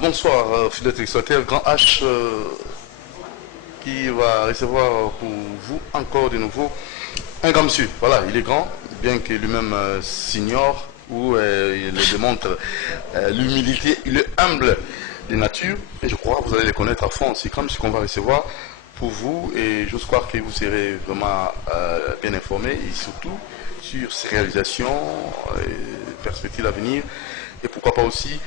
bonsoir, fidèles téléspectateurs. Grand H qui va recevoir pour vous encore de nouveau un grand monsieur. Voilà, il est grand, bien que lui-même s'ignore ou il démontre l'humilité. Il est humble de nature et je crois que vous allez le connaître à fond. C'est comme ce qu'on va recevoir pour vous et j'ose croire que vous serez vraiment bien informés et surtout sur ses réalisations, perspectives à venir et pourquoi pas aussi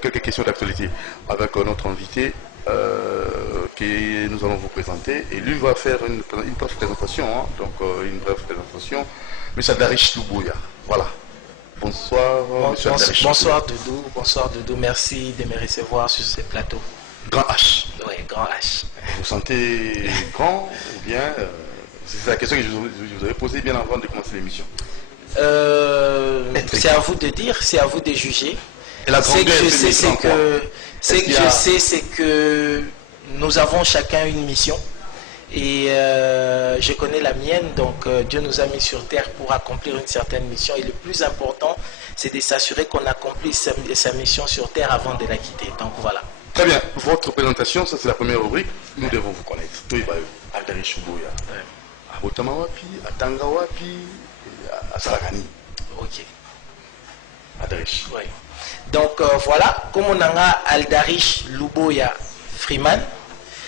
quelques questions d'actualité avec notre invité que nous allons vous présenter et lui va faire une brève présentation, hein, donc une brève présentation. Monsieur Darish Luboya, voilà. Bonsoir, monsieur Darish. Bonsoir Doudou, merci de me recevoir sur ce plateau. Grand H. Oui, Grand H. Vous vous sentez grand ou bien c'est la question que je vous avais posée bien avant de commencer l'émission. C'est à vous de dire, c'est à vous de juger. Ce que je sais, c'est que nous avons chacun une mission et je connais la mienne, donc Dieu nous a mis sur terre pour accomplir une certaine mission et le plus important, c'est de s'assurer qu'on accomplit sa mission sur terre avant de la quitter. Donc voilà. Très bien, votre présentation, ça c'est la première rubrique, nous devons vous connaître. Darish Luboya. Abotama wapi, Atanga wapi, Asalakani. Ok. Darish. Oui. Donc voilà, comme on a Aldarish Luboya Freeman,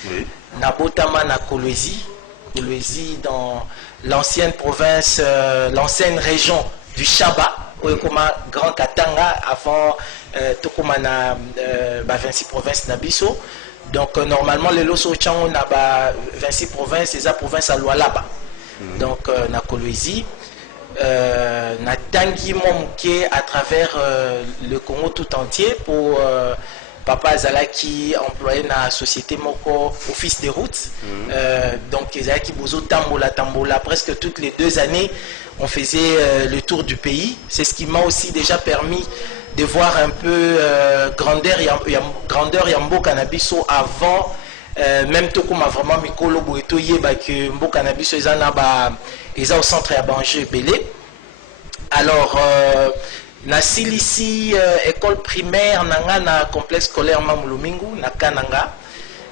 oui. Nabotama na Kolwezi dans l'ancienne province, l'ancienne région du Chaba, comme Grand Katanga avant Tokoma na Vinci province Nabiso. Donc normalement les loso on a Vinci province et la province à Lualaba. Donc na Kolwezi. Natangi Momuke à travers le Congo tout entier pour Papa Azalaki employé dans la société Moko office des routes. Donc Azalaki Bozo Tambola presque toutes les 2 années on faisait le tour du pays. C'est ce qui m'a aussi déjà permis de voir un peu grandeur Yambo Cannabiso avant même tout comme vraiment Mikolo Boeto Yeba que Mbo Cannabiso ils ont au centre à Banjé Belé. Alors, na Silisi école primaire na complexe scolaire Mamulumingu na Kananga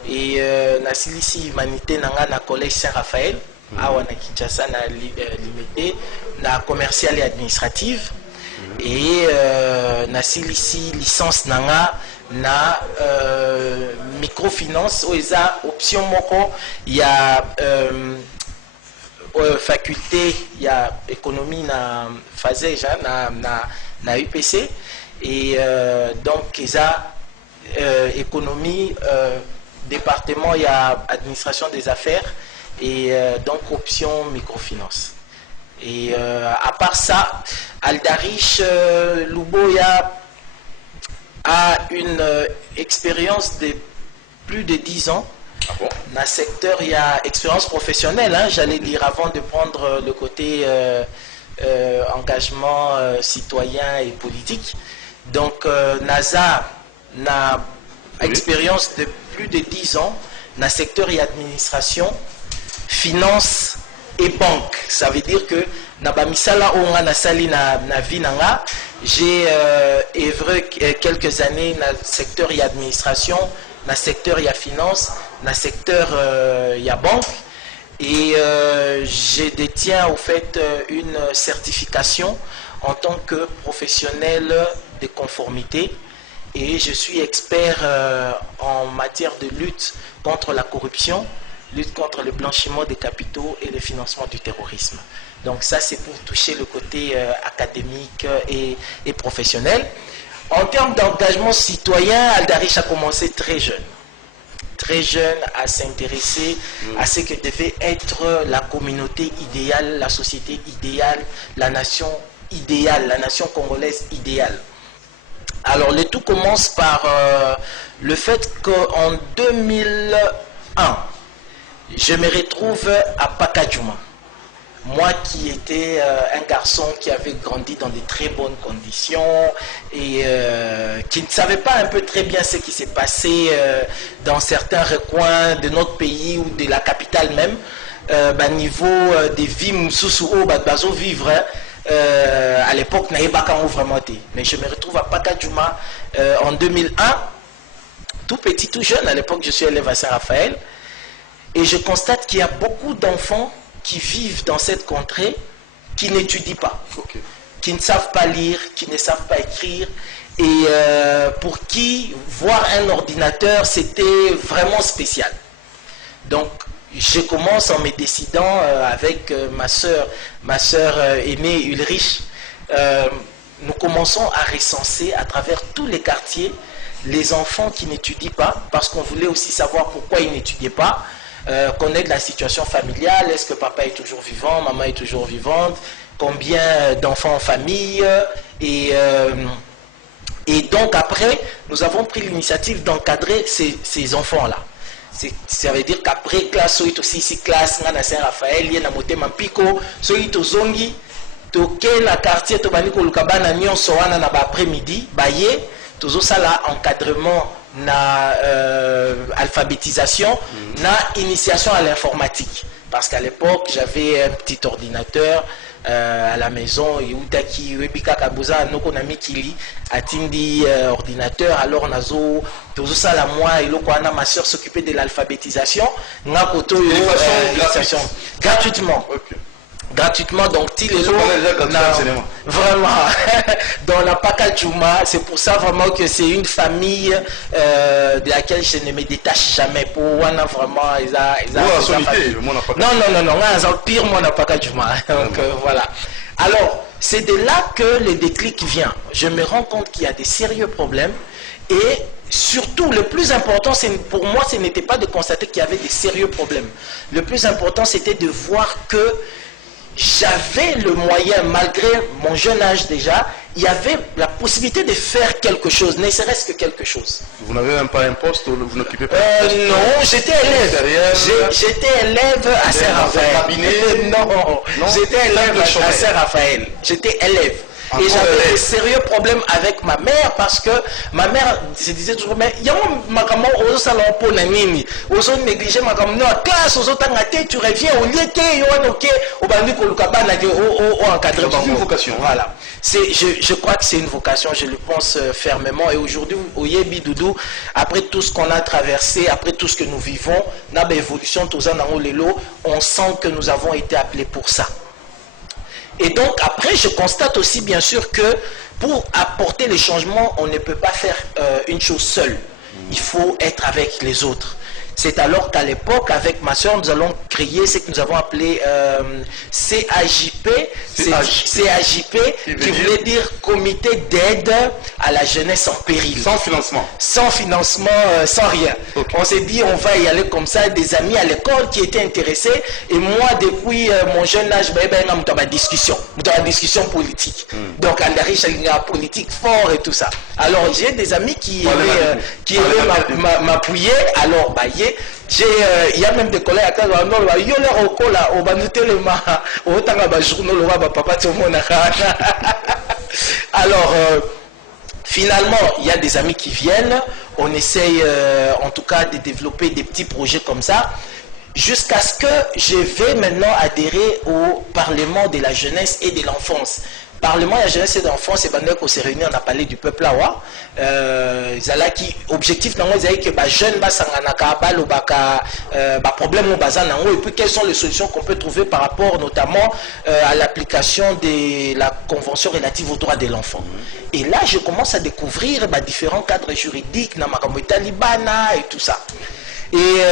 et na Silisi humanité na collège Saint-Raphaël awa na Kinshasa na limité na commercial et administrative et na Silisi licence na microfinance où ils a option moko il y a faculté, il y a économie na phasé na UPC et donc il y a économie département il y a administration des affaires et donc option microfinance et à part ça Aldarish Luboya a une expérience de plus de 10 ans. Dans le secteur, il y a expérience professionnelle, hein, j'allais dire, avant de prendre le côté engagement citoyen et politique. Donc, NASA a expérience de plus de 10 ans dans le secteur et administration, finance et banque. Ça veut dire que j'ai œuvré quelques années dans le secteur et administration, dans le secteur il y a finance, dans le secteur il y a banque et je détiens au fait une certification en tant que professionnel de conformité et je suis expert en matière de lutte contre la corruption, lutte contre le blanchiment des capitaux et le financement du terrorisme. Donc ça c'est pour toucher le côté académique et professionnel. En termes d'engagement citoyen, Aldarish a commencé très jeune à s'intéresser à ce que devait être la communauté idéale, la société idéale, la nation congolaise idéale. Alors le tout commence par le fait qu'en 2001, je me retrouve à Pakadjouma. Moi qui étais un garçon qui avait grandi dans de très bonnes conditions et qui ne savait pas un peu très bien ce qui s'est passé dans certains recoins de notre pays ou de la capitale même, niveau des vies Moussoussou, bazo vivre, à l'époque, je n'avais pas vraiment été. Mais je me retrouve à Pakadjouma en 2001 tout petit, tout jeune. À l'époque, je suis élève à Saint-Raphaël. Et je constate qu'il y a beaucoup d'enfants qui vivent dans cette contrée qui n'étudient pas, qui ne savent pas lire, qui ne savent pas écrire, et pour qui voir un ordinateur, c'était vraiment spécial. Donc, je commence en me décidant avec ma sœur aînée Ulrich. Nous commençons à recenser à travers tous les quartiers les enfants qui n'étudient pas, parce qu'on voulait aussi savoir pourquoi ils n'étudiaient pas, connaître la situation familiale, est-ce que papa est toujours vivant, maman est toujours vivante, combien d'enfants en famille, et donc après, nous avons pris l'initiative d'encadrer ces enfants-là. Ça veut dire qu'après classe, aussi ici classe, à Saint-Raphaël, il y a moté Mampiko, soy to zongi, toke la quartier to baniko lukabana nyon soana na ba après-midi, baye, toujours ça là encadrement na alphabétisation, na initiation à l'informatique. Parce qu'à l'époque, j'avais un petit ordinateur à la maison, Yutaki, Webika Kabuza, Nokonami Kili, Atindi ordinateur, alors Nazo, tout ça là, moi, et ma soeur s'occupait de l'alphabétisation, gratuitement. Okay. Gratuitement, donc Tilelo, vraiment, dans la Pakajuma, c'est pour ça vraiment que c'est une famille de laquelle je ne me détache jamais. Pour Wana vraiment, non, pire moi la Pakajuma. Donc voilà. Alors, c'est de là que le déclic vient. Je me rends compte qu'il y a des sérieux problèmes et surtout, le plus important, pour moi, ce n'était pas de constater qu'il y avait des sérieux problèmes. Le plus important, c'était de voir que j'avais le moyen, malgré mon jeune âge déjà, il y avait la possibilité de faire quelque chose, ne serait-ce que quelque chose. Vous n'avez même pas un poste, vous n'occupez pas non, j'étais élève. J'étais élève à Saint-Raphaël. Non, j'étais élève à Saint-Raphaël. J'étais élève. Et j'avais des sérieux problèmes avec ma mère parce que ma mère se disait toujours, mais il y a un salon pour Nanini, aux autres négligés, ma classe, aux autres tu reviens au lieu au bandit au encadrement. C'est une vocation. Voilà. Je crois que c'est une vocation, je le pense fermement. Et aujourd'hui, au Yebi Doudou, après tout ce qu'on a traversé, après tout ce que nous vivons, évolution, on sent que nous avons été appelés pour ça. Et donc après, je constate aussi bien sûr que pour apporter les changements, on ne peut pas faire une chose seule. Il faut être avec les autres. C'est alors qu'à l'époque, avec ma soeur, nous allons créer ce que nous avons appelé CAJP, qui voulait dire Comité d'aide à la jeunesse en péril. Sans financement. Sans financement, sans rien. Okay. On s'est dit, on va y aller comme ça, des amis à l'école qui étaient intéressés. Et moi, depuis mon jeune âge, discussion politique. Donc, à la politique fort et tout ça. Alors, j'ai des amis qui aimaient m'appuyer. Alors, il y a même des collègues à alors finalement il y a des amis qui viennent, on essaye en tout cas de développer des petits projets comme ça jusqu'à ce que je vais maintenant adhérer au Parlement de la jeunesse et de l'enfance. Parlement de la jeunesse et de l'enfance, c'est pendant qu'on s'est réunis, on a parlé du peuple là. Qui objectif dans c'est que les jeunes problème au bazar et puis quelles sont les solutions qu'on peut trouver par rapport notamment à l'application de la convention relative aux droits de l'enfant. Et là je commence à découvrir différents cadres juridiques dans ma Talibana et tout ça. Et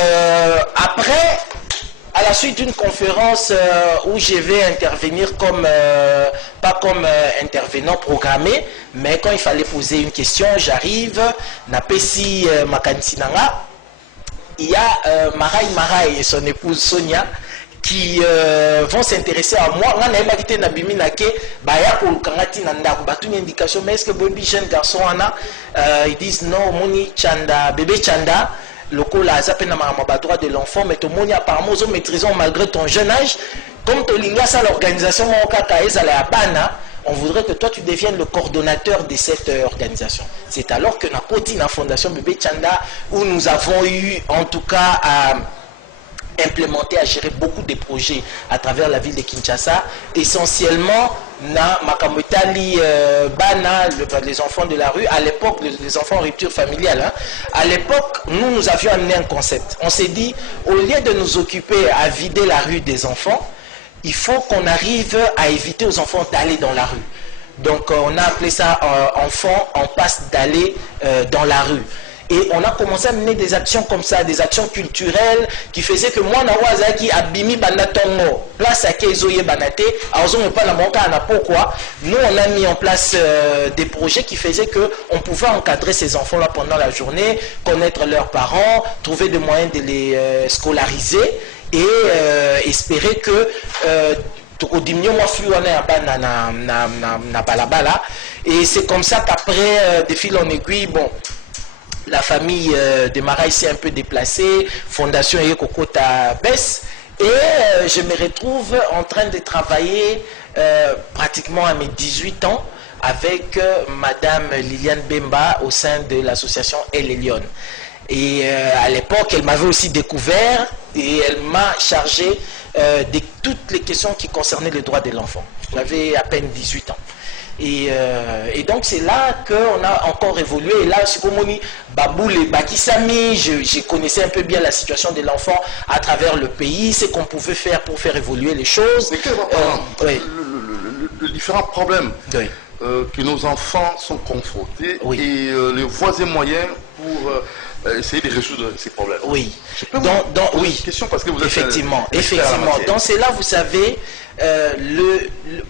après, à la suite d'une conférence où je vais intervenir pas comme intervenant programmé, mais quand il fallait poser une question, j'arrive, Napesi Makansinanga, il y a Maraï et son épouse Sonia qui vont s'intéresser à moi. Mais est-ce que Bobi jeune garçon ils disent non, Moni Chanda, bébé Chanda, le coup là, ça peut pas droit de l'enfant, mais tout le monde apparemment ils maîtrisons malgré ton jeune âge. Comme tu as l'organisation on voudrait que toi tu deviennes le coordonnateur de cette organisation. C'est alors que la Fondation Bébé Chanda, où nous avons eu en tout cas implémenté à gérer beaucoup de projets à travers la ville de Kinshasa, essentiellement na makamotali bana les enfants de la rue. À l'époque, les enfants en rupture familiale, hein, à l'époque nous avions amené un concept. On s'est dit, au lieu de nous occuper à vider la rue des enfants, il faut qu'on arrive à éviter aux enfants d'aller dans la rue. Donc on a appelé ça enfants en passe d'aller dans la rue. Et on a commencé à mener des actions comme ça, des actions culturelles qui faisaient que moi, qui abimi banatongo, place à Keizoye banate, pourquoi nous on a mis en place des projets qui faisaient que on pouvait encadrer ces enfants-là pendant la journée, connaître leurs parents, trouver des moyens de les scolariser et espérer que et c'est comme ça qu'après, de fil en aiguille, bon, la famille de Mara s'est un peu déplacée, Fondation Eyekokota baisse, et je me retrouve en train de travailler pratiquement à mes 18 ans avec Madame Liliane Bemba au sein de l'association Elle et Lyon. Et à l'époque, elle m'avait aussi découvert et elle m'a chargé de toutes les questions qui concernaient les droits de l'enfant. J'avais à peine 18 ans. Et donc c'est là qu'on a encore évolué. Et là, Sikomoni, Baboule, Bakisami, je connaissais un peu bien la situation de l'enfant à travers le pays, ce qu'on pouvait faire pour faire évoluer les choses. Mais le différents problèmes oui. Que nos enfants sont confrontés oui. et les voies et moyens pour essayer de résoudre ces problèmes. Oui. Oui. Une question parce que vous êtes effectivement. Donc c'est là, vous savez,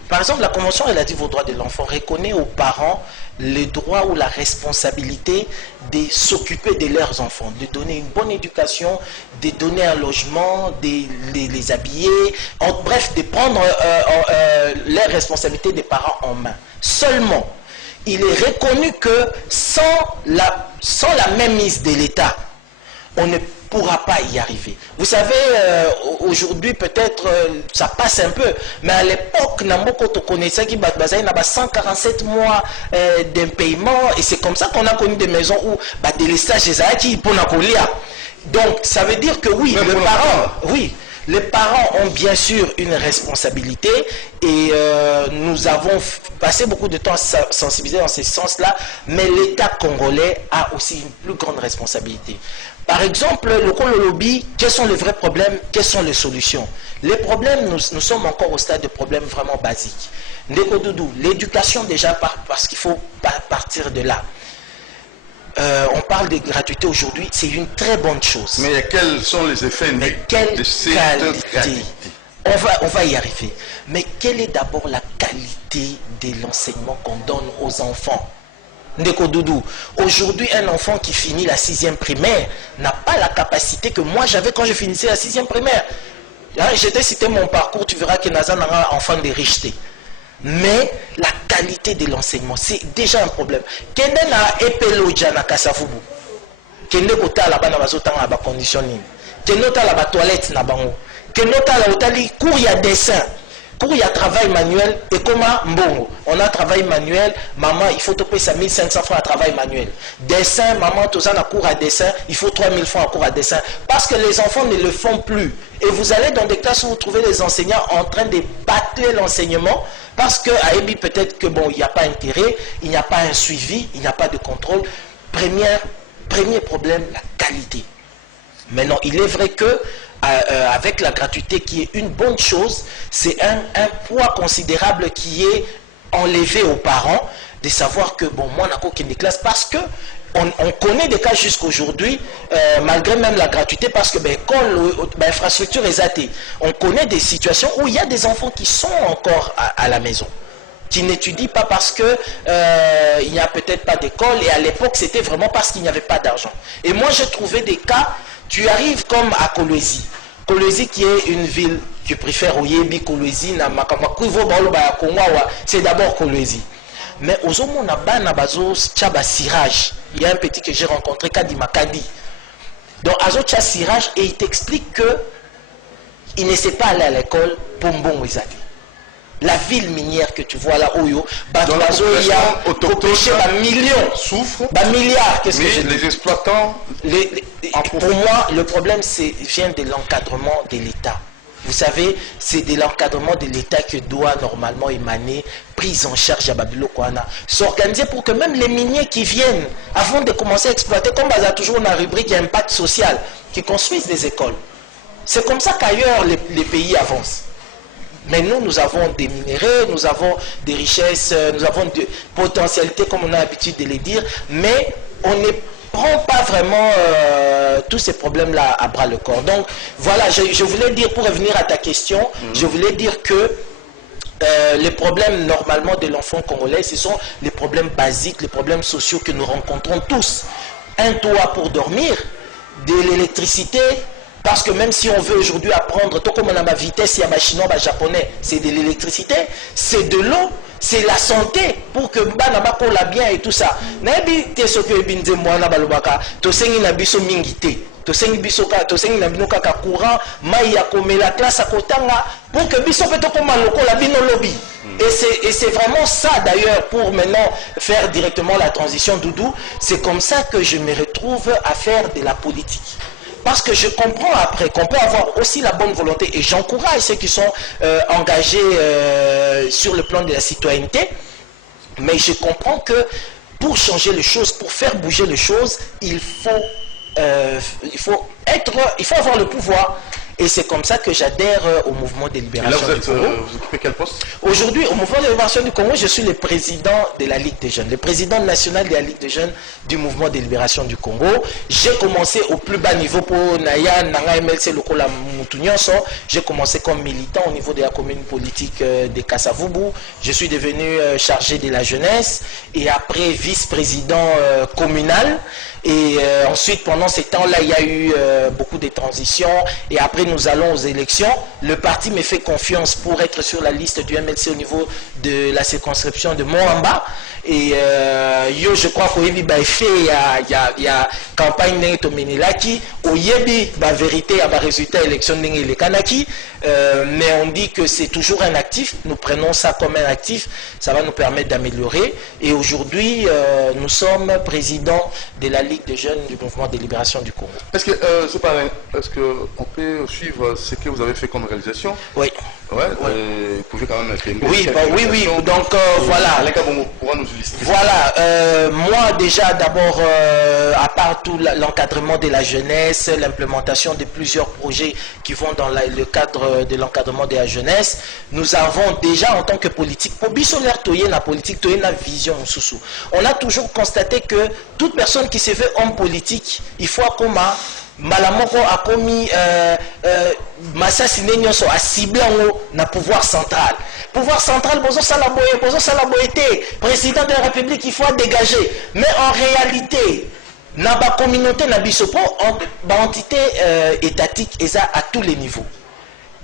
par exemple, la Convention relative aux droits de l'enfant reconnaît aux parents le droit ou la responsabilité de s'occuper de leurs enfants, de donner une bonne éducation, de donner un logement, de les habiller, bref, de prendre les responsabilités des parents en main. Seulement, il est reconnu que sans la mainmise de l'État, on ne pourra pas y arriver. Vous savez, aujourd'hui, peut-être, ça passe un peu, mais à l'époque, Namoko te connaissait qu'il y avait 147 mois d'impayement, et c'est comme ça qu'on a connu des maisons où des lestages qui pour donc, ça veut dire que oui, les parents ont bien sûr une responsabilité et nous avons passé beaucoup de temps à sensibiliser dans ce sens-là, mais l'État congolais a aussi une plus grande responsabilité. Par exemple, le lobby, quels sont les vrais problèmes, quelles sont les solutions? Les problèmes, nous sommes encore au stade de problèmes vraiment basiques. Ndeko Doudou, l'éducation déjà, parce qu'il faut partir de là. On parle de gratuité aujourd'hui, c'est une très bonne chose. Mais quels sont les effets de cette gratuité? On va y arriver. Mais quelle est d'abord la qualité de l'enseignement qu'on donne aux enfants? Ndeko Doudou, aujourd'hui, un enfant qui finit la 6e primaire n'a pas la capacité que moi j'avais quand je finissais la 6e primaire. J'étais cité mon parcours, tu verras que Nazan a un enfant de richeté. Mais la qualité de l'enseignement, c'est déjà un problème. Kende na epeloja na kasafubu. Kende kota la bana bazotanga ba conditioning. Kende kota la ba toilette na bango. Kende kota la otali cours ya dessin. Cours ya travail manuel et comment mbongo. On a travail manuel, maman, il faut te payer 1500 francs à travail manuel. Dessin, maman, tout ça na cours à dessin, il faut 3000 francs à cours à dessin. Parce que les enfants ne le font plus. Et vous allez dans des classes où vous trouvez les enseignants en train de battre l'enseignement. Parce qu'à Ebi, peut-être que bon, il n'y a pas intérêt, il n'y a pas un suivi, il n'y a pas de contrôle. Premier problème, la qualité. Maintenant, il est vrai que avec la gratuité qui est une bonne chose, c'est un poids considérable qui est enlevé aux parents de savoir que bon, moi, on n'a des classes parce que on connaît des cas jusqu'aujourd'hui, malgré même la gratuité, parce que quand l'infrastructure est athée, on connaît des situations où il y a des enfants qui sont encore à la maison, qui n'étudient pas parce que il n'y a peut-être pas d'école, et à l'époque c'était vraiment parce qu'il n'y avait pas d'argent. Et moi j'ai trouvé des cas, tu arrives comme à Kolwezi. Kolwezi qui est une ville, tu préfères Oyebi, Kolwezi, c'est d'abord Kolwezi. Mais aux hommes, on a bana bazo tchaba cirage. Il y a un petit que j'ai rencontré, Kadi Makadi. Donc, azo tcha cirage, et il t'explique que il ne sait pas aller à l'école pour bon wizaki. La ville minière que tu vois là, Oyo, Dans la population autochtone, millions, souffre, milliards. Qu'est-ce que je dis? les exploitants... Pour moi, le problème vient de l'encadrement de l'État. Vous savez, c'est de l'encadrement de l'État que doit normalement émaner prise en charge à Babilo Kwana. S'organiser pour que même les miniers qui viennent, avant de commencer à exploiter, comme on a toujours une rubrique impact social, qui construisent des écoles. C'est comme ça qu'ailleurs les pays avancent. Mais nous avons des minéraux, nous avons des richesses, nous avons des potentialités, comme on a l'habitude de les dire, mais on ne prend pas vraiment tous ces problèmes-là à bras le corps. Donc, voilà, je voulais dire, pour revenir à ta question, je voulais dire que les problèmes, normalement, de l'enfant congolais, ce sont les problèmes basiques, les problèmes sociaux que nous rencontrons tous. Un toit pour dormir, de l'électricité. Parce que même si on veut aujourd'hui apprendre, tout comme on a ma vitesse, il y a ma chinois, ma japonais, c'est de l'électricité, c'est de l'eau, c'est la santé, pour que Banabako l'a bien et tout ça. Nabi, te soke binze mwana balubaka, to sengi na biso mingite, to sengi bisoka, to sengi na binoka ka courant, maya kome la classe à kotanga, pour que biso peto koma loko la bino lobby. Et c'est vraiment ça d'ailleurs, pour maintenant faire directement la transition, Doudou, c'est comme ça que je me retrouve à faire de la politique. Parce que je comprends après qu'on peut avoir aussi la bonne volonté et j'encourage ceux qui sont engagés sur le plan de la citoyenneté, mais je comprends que pour changer les choses, pour faire bouger les choses, il faut avoir le pouvoir. Et c'est comme ça que j'adhère au mouvement de libération du Congo. Vous occupez quel poste? Aujourd'hui, au mouvement de libération du Congo, je suis le président de la Ligue des jeunes, le président national de la Ligue des jeunes du mouvement de libération du Congo. J'ai commencé au plus bas niveau pour Naya, Nanga MLC, Lokola Moutounianso. J'ai commencé comme militant au niveau de la commune politique de Kasavubu. Je suis devenu chargé de la jeunesse et après vice-président communal. Et ensuite, pendant ces temps-là, il y a eu beaucoup de transitions. Et après, nous allons aux élections. Le parti me fait confiance pour être sur la liste du MLC au niveau de la circonscription de Moamba. Et je crois qu'au Yebi, il y a campagne de Menelaki. Au Yebi, la vérité, il y a résultat élection de Kanaki. Mais on dit que c'est toujours un actif. Nous prenons ça comme un actif. Ça va nous permettre d'améliorer. Et aujourd'hui, nous sommes présidents de la Ligue des jeunes du mouvement de libération du Congo. Est-ce qu'on peut suivre ce que vous avez fait comme réalisation? Oui. Ouais, vous pouvez quand même faire une oui. Donc voilà. Voilà. Moi déjà d'abord, à part tout l'encadrement de la jeunesse, l'implémentation de plusieurs projets qui vont dans le cadre de l'encadrement de la jeunesse, nous avons déjà en tant que politique, pour bisolaire toyer la politique, toyer la vision sous. On a toujours constaté que toute personne qui se fait homme politique, il faut comme Malamoko a commis Massassi Nenyoso a ciblé na pouvoir central. Pouvoir central, Bozo Salaboyete, président de la République, il faut dégager. Mais en réalité, na ba communauté na bisopo, ba entité étatique et ça à tous les niveaux.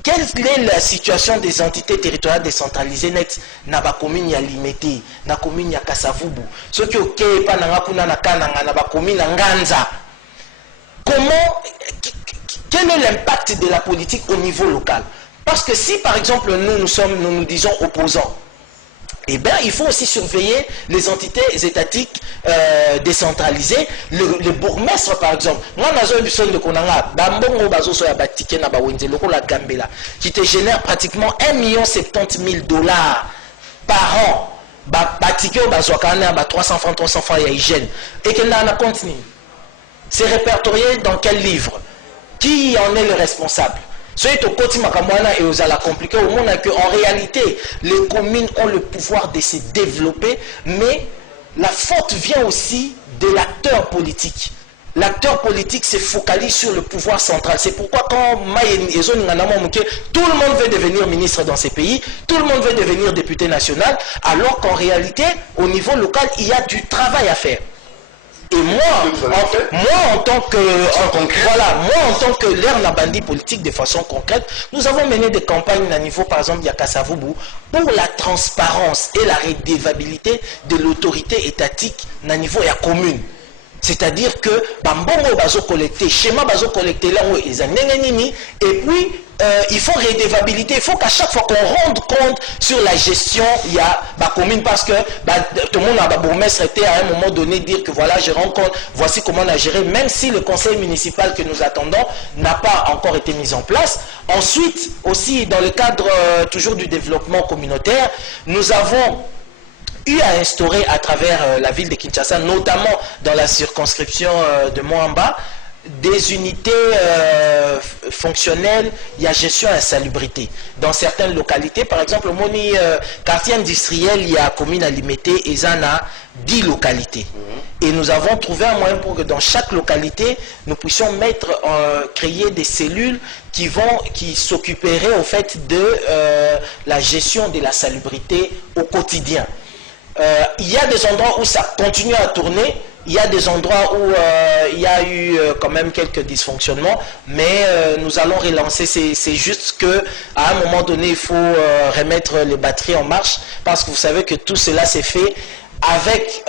Quelle est la situation des entités territoriales décentralisées net na ba commune ya Limete, na commune ya Kasavubu, ceux qui ok pa na kuna na kananga na ba commune na Nganza. Quel est l'impact de la politique au niveau local? Parce que si par exemple nous disons opposants, eh bien il faut aussi surveiller les entités étatiques décentralisées. Le bourgmestre par exemple, moi qui te génère pratiquement 1,70 $, par an. 300 francs il y a hygiène. Et qu'elle n'a continue. C'est répertorié dans quel livre? Qui en est le responsable? Et aux la compliqué au monde qu'en réalité, les communes ont le pouvoir de se développer, mais la faute vient aussi de l'acteur politique. L'acteur politique se focalise sur le pouvoir central. C'est pourquoi quand tout le monde veut devenir ministre dans ces pays, tout le monde veut devenir député national, alors qu'en réalité, au niveau local, il y a du travail à faire. Et moi en tant que l'air n'a bandit politique de façon concrète, nous avons mené des campagnes à niveau, par exemple, Yakasavubu, pour la transparence et la redevabilité de l'autorité étatique à niveau de la commune. C'est-à-dire que bambongo bazo collecté, schéma bazo collecté là où ils nini, et puis il faut redevabilité, il faut qu'à chaque fois qu'on rende compte sur la gestion, il y a la commune, parce que tout le monde a bourgmestre était à un moment donné dire que voilà, je rends compte, voici comment on a géré, même si le conseil municipal que nous attendons n'a pas encore été mis en place. Ensuite, aussi dans le cadre toujours du développement communautaire, nous avons eu à instaurer à travers la ville de Kinshasa, notamment dans la circonscription de Moamba, des unités fonctionnelles, il y a gestion insalubrité. Dans certaines localités, par exemple, au Moni, quartier industriel, il y a commune à Limité et Zana, 10 localités. Et nous avons trouvé un moyen pour que dans chaque localité, nous puissions créer des cellules qui s'occuperaient au fait de la gestion de la salubrité au quotidien. Il y a des endroits où ça continue à tourner, il y a des endroits où il y a eu quand même quelques dysfonctionnements, mais nous allons relancer. C'est juste qu'à un moment donné, il faut remettre les batteries en marche, parce que vous savez que tout cela s'est fait avec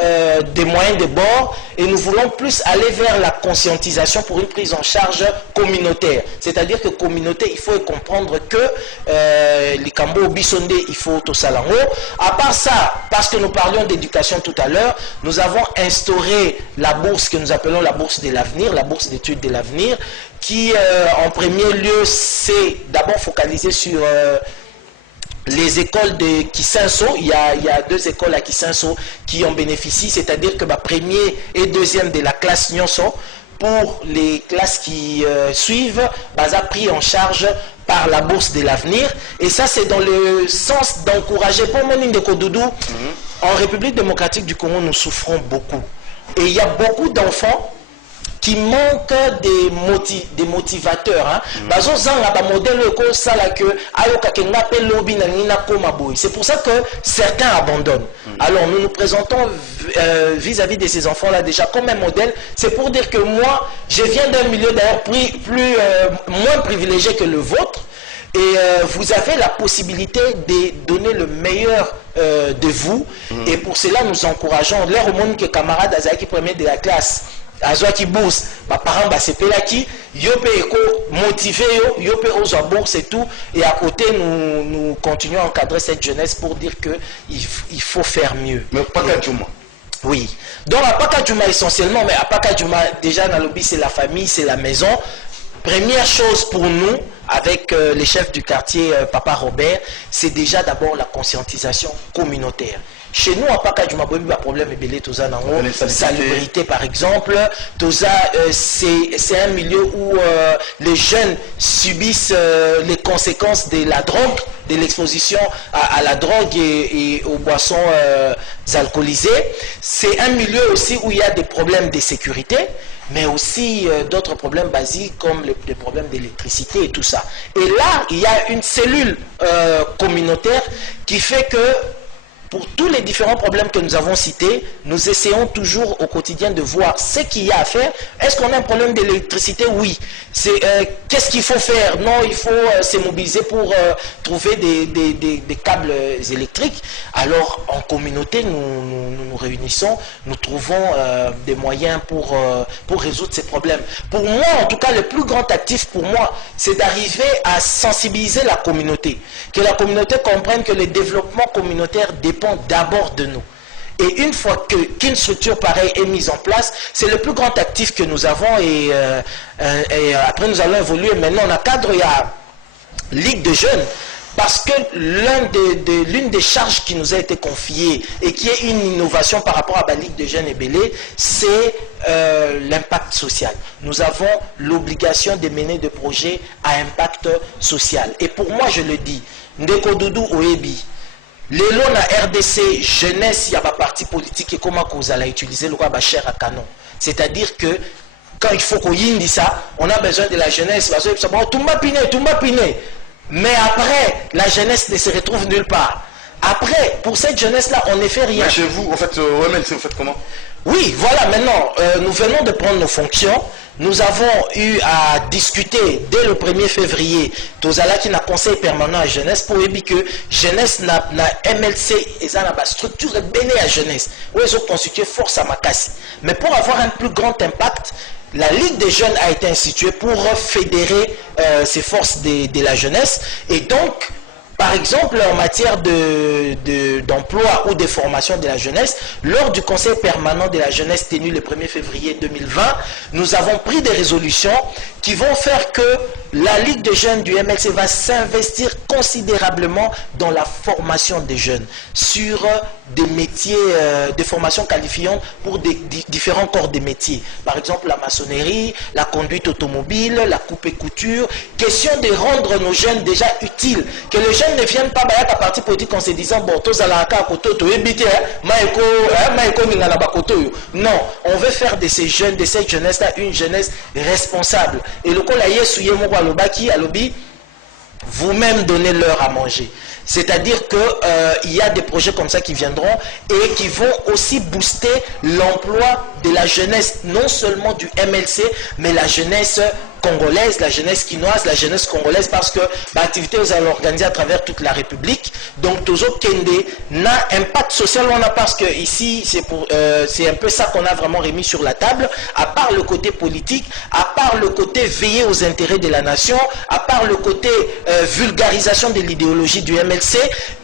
des moyens de bord, et nous voulons plus aller vers la conscientisation pour une prise en charge communautaire. C'est-à-dire que communauté, il faut comprendre que les Kambo Bisonde, il faut tout ça là-haut. À part ça, parce que nous parlions d'éducation tout à l'heure, nous avons instauré la bourse que nous appelons la bourse de l'avenir, la bourse d'études de l'avenir, qui en premier lieu, c'est d'abord focalisé sur les écoles de Kisenso. Il y a 2 écoles à Kisenso qui en bénéficient, c'est-à-dire que premier et deuxième de la classe Nyonso, pour les classes qui suivent, a pris en charge par la bourse de l'avenir. Et ça, c'est dans le sens d'encourager. Pour Monine de Kodoudou, en République démocratique du Congo, nous souffrons beaucoup. Et il y a beaucoup d'enfants qui manquent des motivateurs. C'est pour ça que certains abandonnent. Alors nous nous présentons vis-à-vis de ces enfants-là déjà comme un modèle. C'est pour dire que moi, je viens d'un milieu d'ailleurs moins privilégié que le vôtre. Et vous avez la possibilité de donner le meilleur de vous. Et pour cela, nous encourageons l'air au monde que camarade Azaki premier de la classe. Azwa qui bourse, ma parent c'est qui yope eko motivé yope aux bourse et tout, et à côté nous continuons à encadrer cette jeunesse pour dire que il faut faire mieux. Mais pas qu'à Djouma. Oui. Donc à Pakadjouma essentiellement, mais à Pakadjouma déjà dans le lobby c'est la famille, c'est la maison. Première chose pour nous, avec les chefs du quartier Papa Robert, c'est déjà d'abord la conscientisation communautaire. Chez nous, à Pakadjouma, il y a un problème de salubrité par exemple. C'est un milieu où les jeunes subissent les conséquences de la drogue, de l'exposition à la drogue et aux boissons alcoolisées. C'est un milieu aussi où il y a des problèmes de sécurité, mais aussi d'autres problèmes basiques comme les problèmes d'électricité et tout ça. Et là, il y a une cellule communautaire qui fait que pour tous les différents problèmes que nous avons cités, nous essayons toujours au quotidien de voir ce qu'il y a à faire. Est-ce qu'on a un problème d'électricité? Oui. Qu'est-ce qu'il faut faire? Non, il faut se mobiliser pour trouver des câbles électriques. Alors, en communauté, nous réunissons, nous trouvons des moyens pour résoudre ces problèmes. Pour moi, en tout cas, le plus grand actif pour moi, c'est d'arriver à sensibiliser la communauté. Que la communauté comprenne que le développement communautaire dépend d'abord de nous. Et une fois qu'une structure pareille est mise en place, c'est le plus grand actif que nous avons. Et après, nous allons évoluer. Maintenant, on a cadre, il y a Ligue de jeunes. Parce que l'une des charges qui nous a été confiée et qui est une innovation par rapport à la Ligue de jeunes et Bélé, c'est l'impact social. Nous avons l'obligation de mener des projets à impact social. Et pour moi, je le dis, Ndeko Doudou Oebi, l'élo na RDC, jeunesse, il y a pas parti politique et comment vous allez utiliser le roi cher à canon. C'est-à-dire que quand il faut qu'on y dise ça, on a besoin de la jeunesse. Parce que tout m'a piné. Mais après, la jeunesse ne se retrouve nulle part. Après, pour cette jeunesse-là, on ne fait rien. Mais chez vous, en fait, au MLC, vous faites comment? Oui, voilà, maintenant, nous venons de prendre nos fonctions. Nous avons eu à discuter dès le 1er février, Tozala qui n'a conseil permanent à jeunesse pour dire que jeunesse n'a MLC et ça n'a pas structure béné à jeunesse. Où ils ont constitué force à Makassi. Mais pour avoir un plus grand impact, la Ligue des jeunes a été instituée pour fédérer ces forces de la jeunesse. Et donc, par exemple, en matière d'emploi ou de formation de la jeunesse, lors du conseil permanent de la jeunesse tenu le 1er février 2020, nous avons pris des résolutions qui vont faire que la Ligue des jeunes du MLC va s'investir considérablement dans la formation des jeunes sur des métiers, des formations qualifiantes pour des différents corps de métiers. Par exemple, la maçonnerie, la conduite automobile, la coupe et couture. Question de rendre nos jeunes déjà utiles. Que les jeunes ne viennent pas à parti politique en se disant bon, non, on veut faire de ces jeunes, de cette jeunesse-là, une jeunesse responsable. Et le vous-même donnez-leur à manger. C'est-à-dire qu'il y a des projets comme ça qui viendront et qui vont aussi booster l'emploi de la jeunesse, non seulement du MLC, mais la jeunesse congolaise, la jeunesse quinoise, la jeunesse congolaise, parce que l'activité vous allez organiser à travers toute la République. Donc Tozo Kende n'a impact social, on a parce que ici c'est un peu ça qu'on a vraiment remis sur la table. À part le côté politique, à part le côté veiller aux intérêts de la nation, à part le côté vulgarisation de l'idéologie du MLC,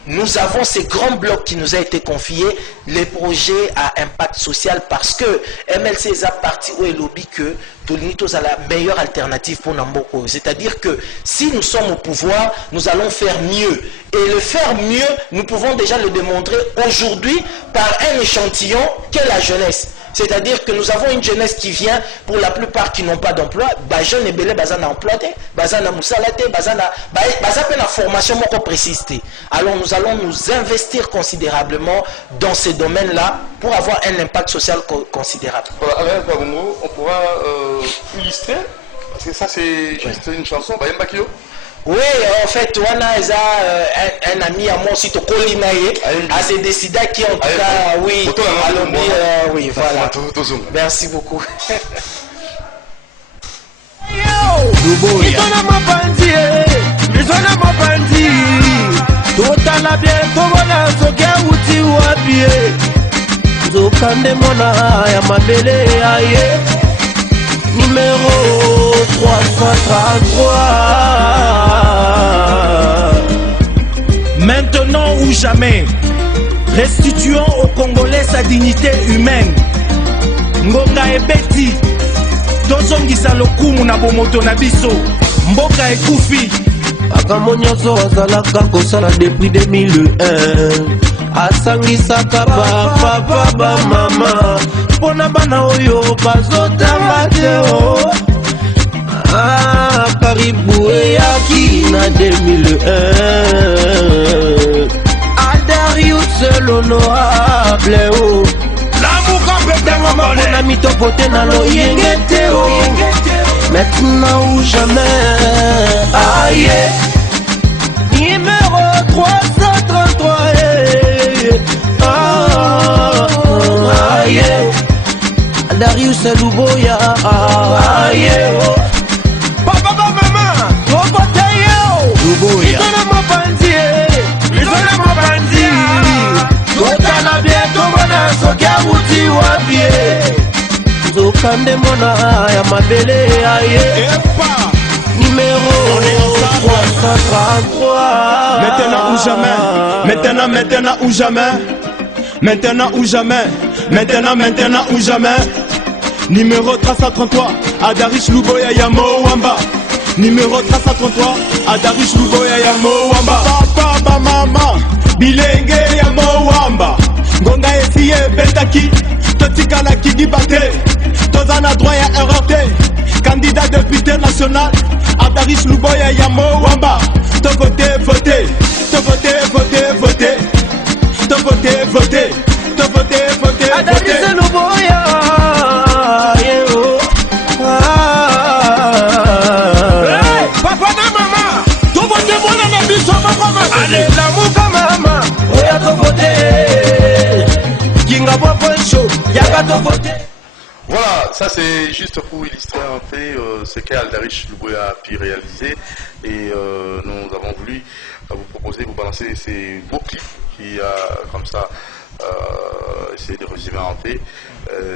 nous avons ces grands blocs qui nous a été confiés, les projets à impact social, parce que MLC est à partir où est lobby que Tolinitos a la meilleure alternative pour Namboko. C'est-à-dire que si nous sommes au pouvoir, nous allons faire mieux. Et le faire mieux, nous pouvons déjà le démontrer aujourd'hui par un échantillon qu'est la jeunesse. C'est-à-dire que nous avons une jeunesse qui vient, pour la plupart qui n'ont pas d'emploi, jeunes et belé bazana emploi, bazana moussalate, bazana la formation précise. Alors nous allons nous investir considérablement dans ces domaines-là pour avoir un impact social considérable. Voilà, Alain Kabongo, on pourra illustrer, parce que ça c'est juste une chanson, Bayembakio. Oui, en fait, on a un ami à moi aussi, Tokolinaye, à ces décideurs qui en tout cas, oui, oui, voilà. Merci beaucoup. Numéro 333. Maintenant ou jamais, restituons aux Congolais sa dignité humaine. Ngonga ebeti, tozongisa lokumu na bomoto na biso. Mboka ekufi. Makambo nyonso azalaka kosala depuis 2001. Asangisaka papa mama pona bana oyo bazotanga te o. Karibu eyaki na 2001. Adarius l'honorable o. Lamuka petenga mabona mitopote na loyenge te o. Maintenant ou jamais. Aïe. Numéro 333. Darius Luboya, papa mama, Robotayo, Luboya, Isona Mabandi, Totana bien, Tomana, Sokaruti Wabie, Zokande Mona, Yamabele, numéro 333. Maintenant ou jamais, maintenant ou jamais. Maintenant ou jamais, maintenant ou jamais. Numéro 333, Adarish Luboya Yamo Wamba. Numéro 333, Adarish Luboya Yamo Wamba. Papa, maman, bilenge Yamo Wamba. Ngonga esiye betaki, totika la kidi bate. Tozana droit ya erreur te. Candidat député national, Adarish Luboya Yamo Wamba. Ton côté voté, ton côté voté, voté. Ton côté voté, ton côté voté, Adarius Luboya, papa na mama, tout voté bon na biso mama. Allez la muka mama, oya Voilà, ça c'est juste pour illustrer un peu ce qu'Aldarich Louboya a pu réaliser. Et nous avons voulu vous proposer, vous balancer ces beaux clips qui a comme ça essayé de résumer un peu.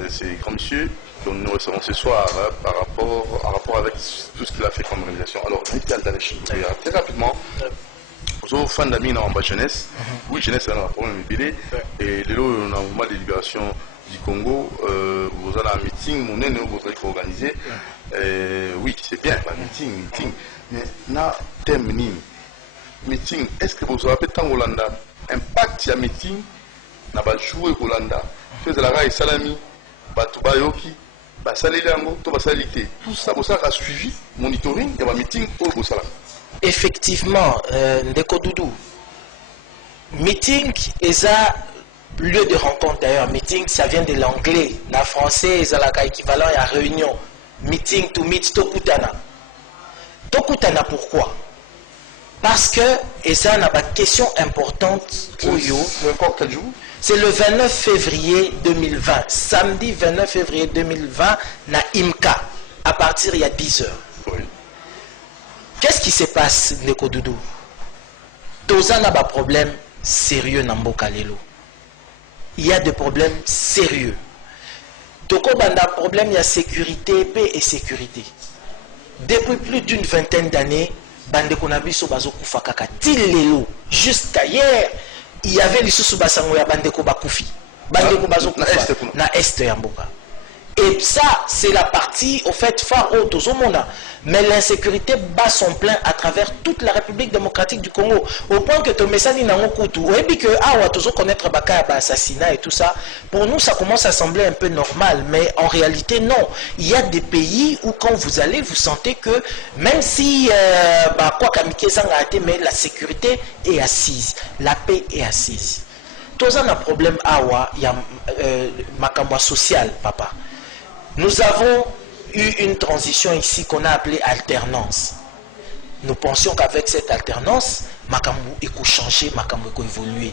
C'est grand monsieur que nous recevons ce soir en rapport avec tout ce qu'il a fait comme réalisation. Alors, Aldarich Louboya, très rapidement. Aux fans d'amis dans la jeunesse, oui, jeunesse, c'est un problème épilé. Et là, on a un mouvement de libération du Congo, vous avez un meeting, vous avez organisé. Oui, c'est bien, un meeting. Mais, na thème meeting, est-ce que vous avez tant Hollanda, impact ya meeting, na ba jouer Hollanda, fait la raille salami, batubayoki, basalilango, to basalite. Tout ça, vous a suivi, monitoring, et un meeting pour vous ça. Effectivement, Ndeko Doudou, meeting est un lieu de rencontre d'ailleurs. Meeting, ça vient de l'anglais. En français, c'est l'équivalent à réunion. Meeting to meet Tokutana. Tokutana pourquoi? Parce que, et ça, on a une question importante. C'est le 29 février 2020. Samedi 29 février 2020, na IMCA, à partir il y a 10 heures. Oui. Qu'est-ce qui se passe, Ndeko Doudou? Toza n'a pas de problème sérieux dans Mboka Lelo. Il y a des problèmes sérieux. Toko banda problème, il y a sécurité, paix et sécurité. Depuis plus d'une vingtaine d'années, bande konabiso bazo kufakaka tilelo. Jusqu'à hier, il y avait les sous-basango ya bande ko bakufi. Bande ko bazo kufa na est ya Mboka. Et ça, c'est la partie, au fait, phare au monde. Mais l'insécurité bat son plein à travers toute la République démocratique du Congo. Au point que ton message n'a pas coûté. Et puis que, on va toujours connaître Baka, assassinat et tout ça. Pour nous, ça commence à sembler un peu normal. Mais en réalité, non. Il y a des pays où, quand vous allez, vous sentez que, même si, mais la sécurité est assise. La paix est assise. Tous un problème, il y a Makamba social, papa. Nous avons eu une transition ici qu'on a appelée alternance. Nous pensions qu'avec cette alternance, Makambu éco changé, Makambu éco évolué.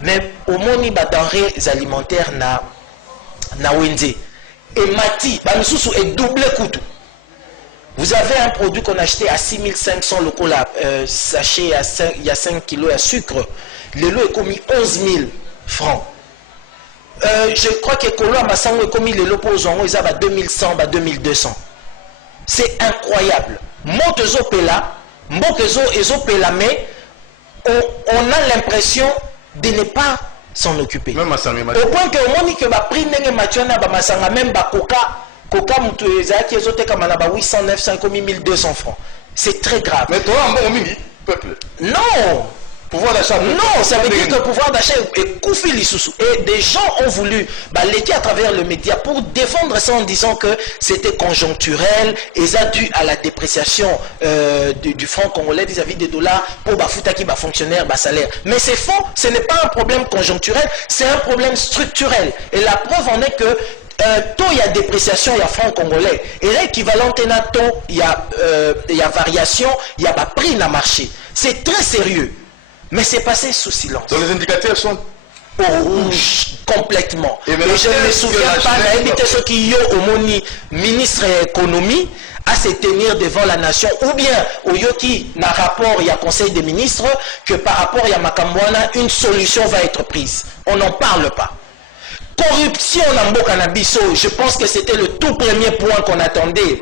Mais au moins, il y a des denrées alimentaires na Wende. Et Mati, nous est doublé couteau. Vous avez un produit qu'on a acheté à 6500 locaux, sachet il y a 5 kilos de sucre. Le lot est commis 11 000 francs. Je crois que Kolo Massango est commis les lots pour ils ont 2100, 2200. C'est incroyable. Montezo Pela, mais on a l'impression de ne pas s'en occuper. Même au point que on dit que va prix n'est mationa ba masanga même ba coca mutu ezaki ezote kama na ba 800 900 comme 1200 francs. C'est très grave. Mais toi on mini peuple. Non. Pouvoir d'achat. Non, ça veut dire que le pouvoir d'achat est couffé les sous. Et des gens ont voulu l'été à travers le média pour défendre ça en disant que c'était conjoncturel et ça dû à la dépréciation du franc congolais vis-à-vis des dollars pour Bafutaki, fonctionnaire, salaire. Mais c'est faux, ce n'est pas un problème conjoncturel, c'est un problème structurel. Et la preuve en est que taux il y a dépréciation, il y a franc congolais. Et l'équivalent taux, il y a variation, il y a prix dans le marché. C'est très sérieux. Mais c'est passé sous silence. Donc les indicateurs sont au rouge complètement. Et je ne me souviens pas d'inviter ceux qui ont au moni ministre de l'économie à se tenir devant la nation, ou bien au Yoki, dans le rapport, il y a conseil des ministres, que par rapport à Makambouana, une solution va être prise. On n'en parle pas. Corruption dans Mboka na biso, je pense que c'était le tout premier point qu'on attendait.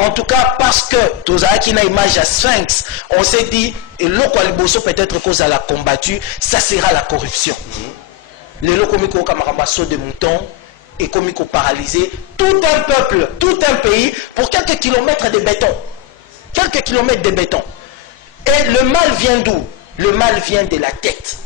En tout cas, parce que Tozaki na image à Sphinx, on s'est dit, et l'Okwaliboso peut-être cause à la combattu, ça sera la corruption. Les Lokomiko Kamarabasso de moutons, et Komiko paralysé, tout un peuple, tout un pays, pour quelques kilomètres de béton. Quelques kilomètres de béton. Et le mal vient d'où? Le mal vient de la tête.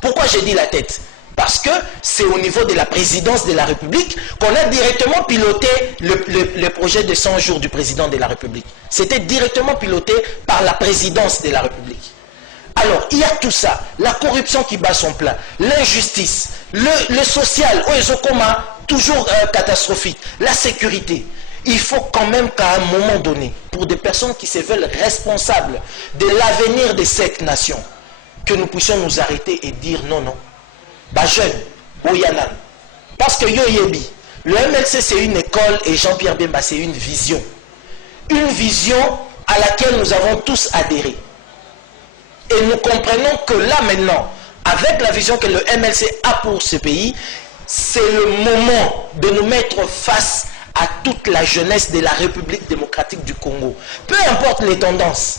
Pourquoi j'ai dit la tête? Parce que c'est au niveau de la présidence de la République qu'on a directement piloté le projet de 100 jours du président de la République. C'était directement piloté par la présidence de la République. Alors, il y a tout ça. La corruption qui bat son plein, l'injustice, le social, toujours catastrophique, la sécurité. Il faut quand même qu'à un moment donné, pour des personnes qui se veulent responsables de l'avenir de cette nation, que nous puissions nous arrêter et dire non, non. Jeune, Boyanan. Parce que yo yebi, le MLC c'est une école et Jean-Pierre Bemba c'est une vision. Une vision à laquelle nous avons tous adhéré. Et nous comprenons que là maintenant, avec la vision que le MLC a pour ce pays, c'est le moment de nous mettre face à toute la jeunesse de la République démocratique du Congo. Peu importe les tendances.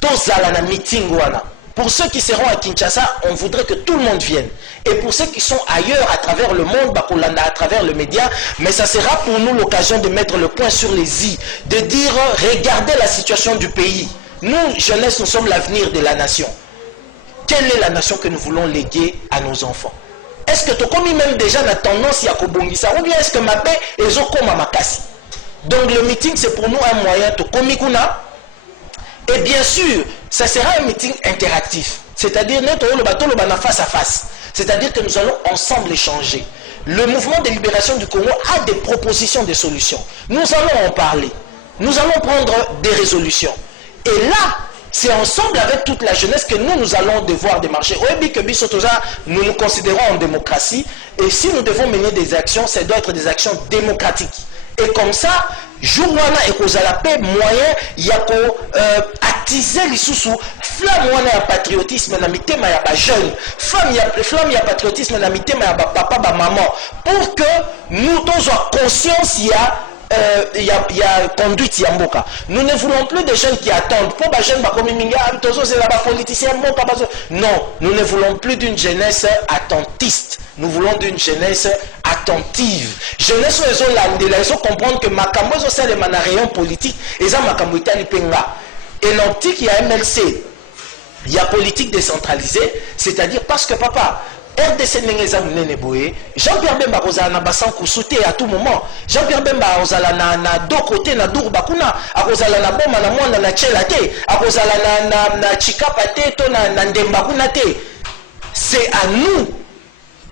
Tous à la meeting wana. Pour ceux qui seront à Kinshasa, on voudrait que tout le monde vienne. Et pour ceux qui sont ailleurs, à travers le monde, à travers le média, mais ça sera pour nous l'occasion de mettre le point sur les i, de dire, regardez la situation du pays. Nous, jeunesse, nous sommes l'avenir de la nation. Quelle est la nation que nous voulons léguer à nos enfants? Est-ce que tu as même déjà la tendance à Kobongisa ou bien est-ce que ma paix est comme à Makasi? Donc le meeting, c'est pour nous un moyen de komikuna. Et bien sûr, ça sera un meeting interactif. C'est-à-dire, nous face à face. C'est-à-dire que nous allons ensemble échanger. Le mouvement de libération du Congo a des propositions de solutions. Nous allons en parler. Nous allons prendre des résolutions. Et là, c'est ensemble avec toute la jeunesse que nous allons devoir démarcher. Nous nous considérons en démocratie. Et si nous devons mener des actions, ça doit être des actions démocratiques. Et comme ça, jourwana et kozalape moyen yako attiser les sous flamme wana ya patriotisme na mitema ya ba jeune flamme ya patriotisme na mitema ya ba papa ba maman pour que nous tous ayons conscience il y a conduite yamboka. Nous ne voulons plus des jeunes qui attendent pour les jeunes comme politiciens. Non, nous ne voulons plus d'une jeunesse attentiste. Nous voulons d'une jeunesse attentive. Jeunesse ils ont comprendre que makambo c'est le rayon politique et ça makambo itali penga. Et l'optique il y a MLC, il y a politique décentralisée, c'est-à-dire parce que papa RDC Nengeza Neneboé, Jean-Pierre Bemba Ozala na basan kusute à tout moment. Jean-Pierre Bemba Ozala na deux côtés na Dourbakuna, Ozala na Boma na Mwanda na Tchelate, Ozala na Chikapate to na Ndembakuna te. C'est à nous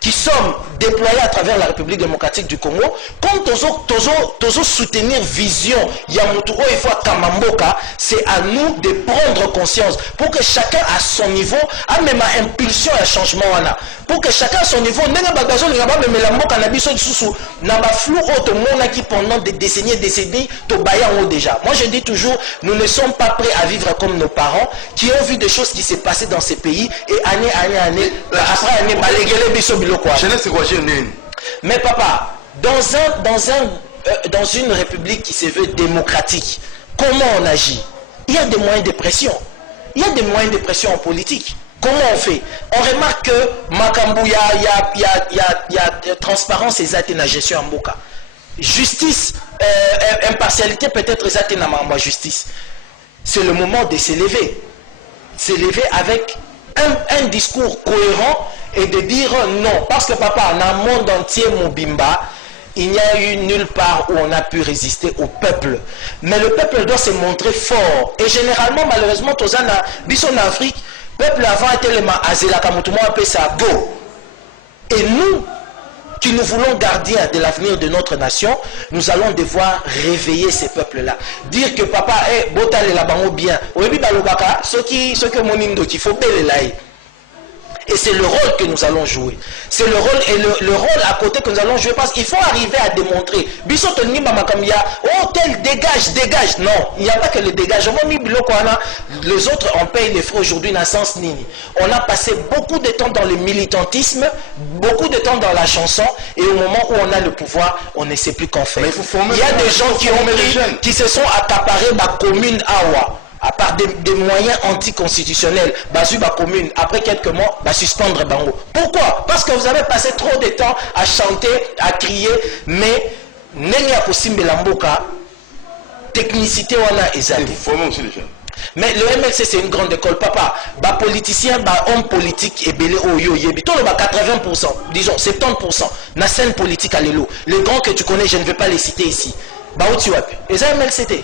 qui sommes déployés à travers la République démocratique du Congo, comme toujours soutenir vision Yamuturo et fois Kamamboka, c'est à nous de prendre conscience pour que chacun à son niveau a même impulsion à changement. Pour que chacun à son niveau, qui pendant des décennies, déjà. Moi je dis toujours, nous ne sommes pas prêts à vivre comme nos parents qui ont vu des choses qui s'est passées dans ces pays et année, après année, jeunesse quoi, mais papa, dans une république qui se veut démocratique, comment on agit? Il y a des moyens de pression. Il y a des moyens de pression en politique. Comment on fait? On remarque que Makambu, il y a transparence et la gestion en Mboka. Justice, impartialité peut-être et justice. C'est le moment de s'élever. S'élever avec un discours cohérent et de dire non. Parce que papa, dans le monde entier, Mobimba, il n'y a eu nulle part où on a pu résister au peuple. Mais le peuple doit se montrer fort. Et généralement, malheureusement, en Afrique, le peuple avant était le Azela Kamutumo appelé ça go. Et nous, qui nous voulons gardiens de l'avenir de notre nation, nous allons devoir réveiller ces peuples-là. Dire que papa, botale la bango bien. Oyebi balobaka, ce que monindo qui faut belle là. Et c'est le rôle que nous allons jouer. C'est le rôle et le rôle à côté que nous allons jouer parce qu'il faut arriver à démontrer. Oh tel dégage. Non, il n'y a pas que le dégagement. Les autres on paye les frais aujourd'hui dans le sens nini. On a passé beaucoup de temps dans le militantisme, beaucoup de temps dans la chanson et au moment où on a le pouvoir, on ne sait plus qu'en faire. Il y a des gens qui se sont accaparés ma commune Awa. À part des moyens anticonstitutionnels, Bazuba commune, après quelques mois, suspendre Bango. Pourquoi? Parce que vous avez passé trop de temps à chanter, à crier, mais n'est-ce possible Lamboka, technicité on a exalté. Mais le MLC c'est une grande école, papa. Politicien, homme politique et belé oyo yebito le 80%, disons 70%. Na scène politique à l'élo. Les grands que tu connais, je ne vais pas les citer ici. Baoutiwap. Et ça MLCT.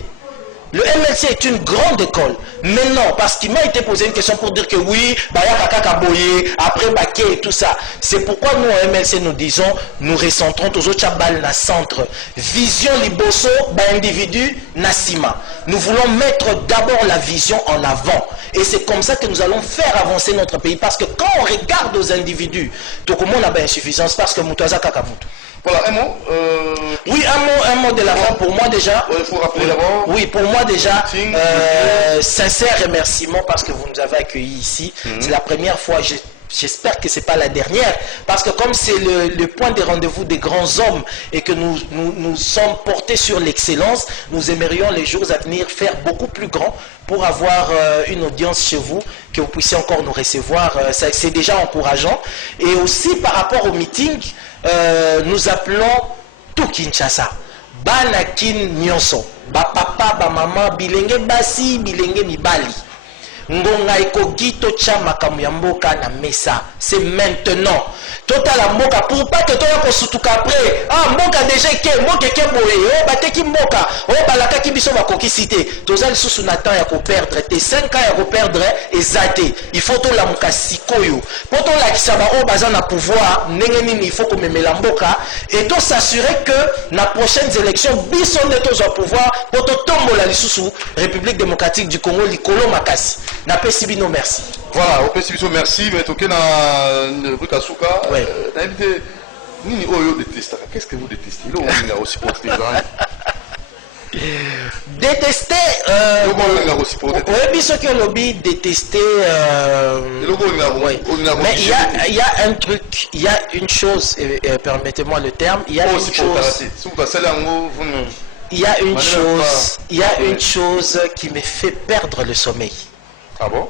Le MLC est une grande école. Mais non, parce qu'il m'a été posé une question pour dire que oui, Baya Kaka Boye, après Baké et tout ça. C'est pourquoi nous, au MLC, nous disons, nous recentrons tous autres chabal na centre. Vision Liboso, individu, Nassima. Nous voulons mettre d'abord la vision en avant. Et c'est comme ça que nous allons faire avancer notre pays. Parce que quand on regarde aux individus, tout le monde a bien insuffisance parce que Moutaza Kakamutu. Voilà, un mot. Oui, un mot de la fin pour moi déjà. Il faut rappeler d'abord. Oui, pour moi déjà, sincère remerciement parce que vous nous avez accueillis ici. C'est la première fois, j'espère que ce n'est pas la dernière, parce que comme c'est le point de rendez-vous des grands hommes et que nous sommes portés sur l'excellence, nous aimerions les jours à venir faire beaucoup plus grand pour avoir une audience chez vous, que vous puissiez encore nous recevoir. C'est déjà encourageant. Et aussi par rapport au meeting, nous appelons tout Kinshasa. Banakin Nyonso. Ba papa, ba maman, bilenge basi, bilenge mibali. Ngonga ekoki tocha makamu ya mboka na mesa. C'est maintenant. Total la mboka pour pas que toi kosutuka après. Ah mboka déjà ke mboka ke boye. Oh bateki mboka. Oh balaka ki biso bakoki cité. Tozali susu na temps ya ko perdre. Te 5 ans ya ko perdre ezate. Il faut to la muka sikoyo. Pour to la kisaba oh baza na pouvoir ndenge nini il faut ko memela mboka et to s'assurer que na prochaines élections biso ne tozo pouvoir pour to tombola lisusu République démocratique du Congo likolo makasi. Na pesibino merci. Voilà, au pesibino merci, mais toké na Bukasuka. Ouais. Nini oyo déteste. Qu'est-ce que vous détestez? Là on a aussi pour les gens. Détester oui, ce que lobby détester mais il y a un truc, il y a une chose, permettez-moi le terme, il y a une chose. Il y a une chose qui me fait perdre le sommeil. Ah bon?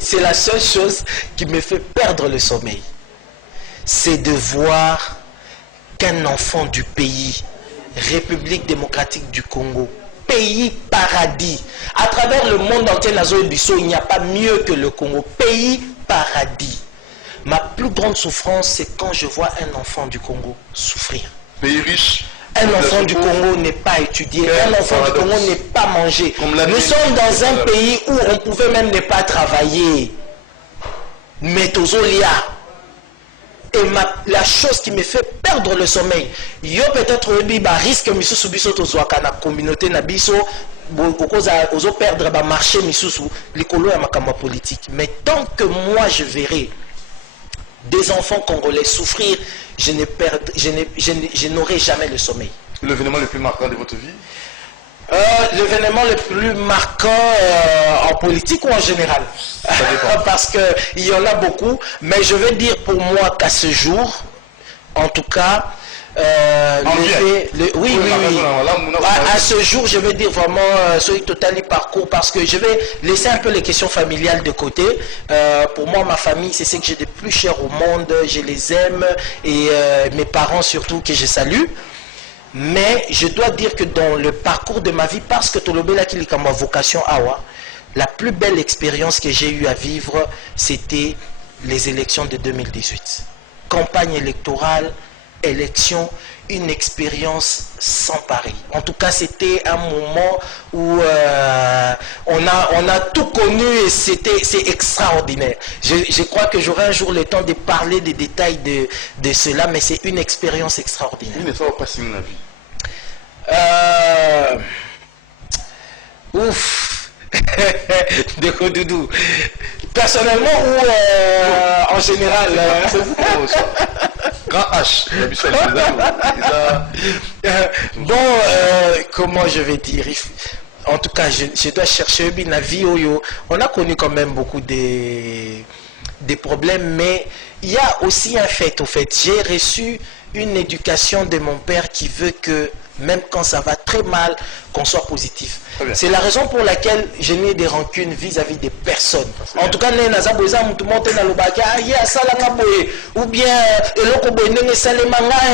C'est la seule chose qui me fait perdre le sommeil. C'est de voir qu'un enfant du pays, République démocratique du Congo, pays paradis, à travers le monde entier, il n'y a pas mieux que le Congo, pays paradis. Ma plus grande souffrance, c'est quand je vois un enfant du Congo souffrir. Pays riche. Un enfant du Congo n'est pas étudié, un enfant du Congo n'est pas mangé. Nous sommes dans un pays où on pouvait même ne pas travailler. Mais Tozolia. Et la chose qui me fait perdre le sommeil, yo peut-être risque misusu biso tozwaka na communauté na biso ozo perdre ba marché misusu likolo ya makambo politique. Mais tant que moi je verrai des enfants congolais souffrir, je n'aurai jamais le sommeil. L'événement le plus marquant de votre vie? L'événement le plus marquant en politique ou en général? Parce qu'il y en a beaucoup, mais je veux dire pour moi qu'à ce jour, en tout cas, oui. À ce jour, je vais dire vraiment ce total parcours parce que je vais laisser un peu les questions familiales de côté. Pour moi, ma famille, c'est ce que j'ai de plus cher au monde. Je les aime et mes parents surtout que je salue. Mais je dois dire que dans le parcours de ma vie, parce que Tolobela qui est ma vocation Awa, la plus belle expérience que j'ai eu à vivre, c'était les élections de 2018. Campagne électorale, élection, une expérience sans pareil. En tout cas, c'était un moment où on a tout connu et c'est extraordinaire. Je crois que j'aurai un jour le temps de parler des détails de cela, mais c'est une expérience extraordinaire. Ouf. De Kodoudou. Personnellement ou en général? Grand H. Bon, comment je vais dire? En tout cas, je dois chercher la vie. On a connu quand même beaucoup des problèmes, mais il y a aussi un fait. Au fait, j'ai reçu une éducation de mon père qui veut que même quand ça va très mal, qu'on soit positif. C'est la raison pour laquelle je n'ai des rancunes vis-à-vis des personnes. En tout cas, ou bien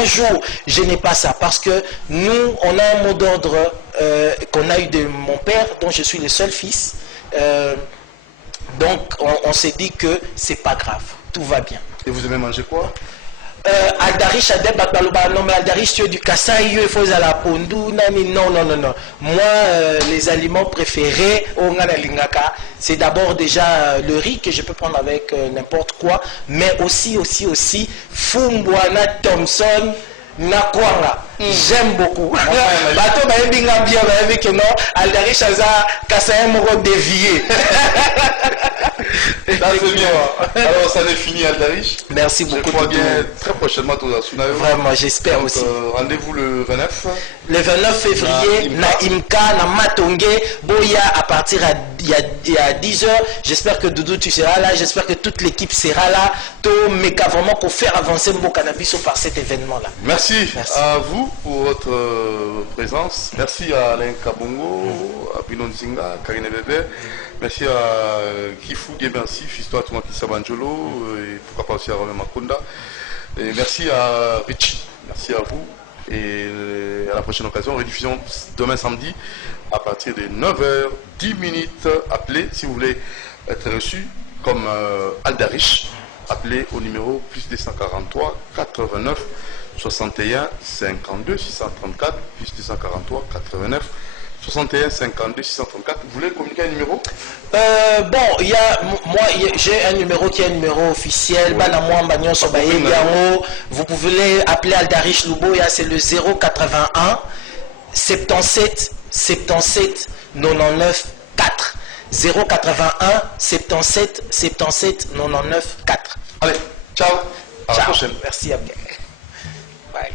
un jour, je n'ai pas ça. Parce que nous, on a un mot d'ordre qu'on a eu de mon père, dont je suis le seul fils. Donc, on s'est dit que c'est pas grave, tout va bien. Et vous aimez manger quoi? Aldarish Adep Bakbaloba, non mais Aldarish tu es du Kasaï, il faut à la Pondou, non. Moi, les aliments préférés au Nganalingaka, c'est d'abord déjà le riz que je peux prendre avec n'importe quoi, mais aussi Fumbwana Thompson Nakwanga. J'aime beaucoup. Bato bayebi ngambia bayebi que non, Aldarish Aza Kasaï moko dévié. Ça c'est bien. Alors ça n'est fini Aldarish. Merci beaucoup. Je crois bien très prochainement tout ça. Vraiment, j'espère aussi. Rendez-vous le 29. Le 29 février, na Imka, na Matonge, Boya à partir il y a 10h. J'espère que Doudou tu seras là. J'espère que toute l'équipe sera là. To méga vraiment pour faire avancer mon cannabis par cet événement là. Merci à vous pour votre présence. Merci à Alain Kabongo, à Binon Zinga, Karine Bébé. Merci à Kifou Gebensi, Fisto Atumaki Sabanjolo, et pourquoi pas aussi à Romain Makunda. Et merci à Rich, merci à vous. Et à la prochaine occasion, rediffusion demain samedi à partir de 9h10. Appelez si vous voulez être reçu comme Aldarish. Appelez au numéro plus 243 89 61 52 634 plus 243 89 61 52 634. Vous voulez communiquer un numéro? J'ai un numéro qui est un numéro officiel. Vous pouvez appeler Aldarish Luboya, c'est le 081 77 77 99 4. 081 77 77 99 4. Allez, ciao. À la prochaine. Merci à vous. Bye.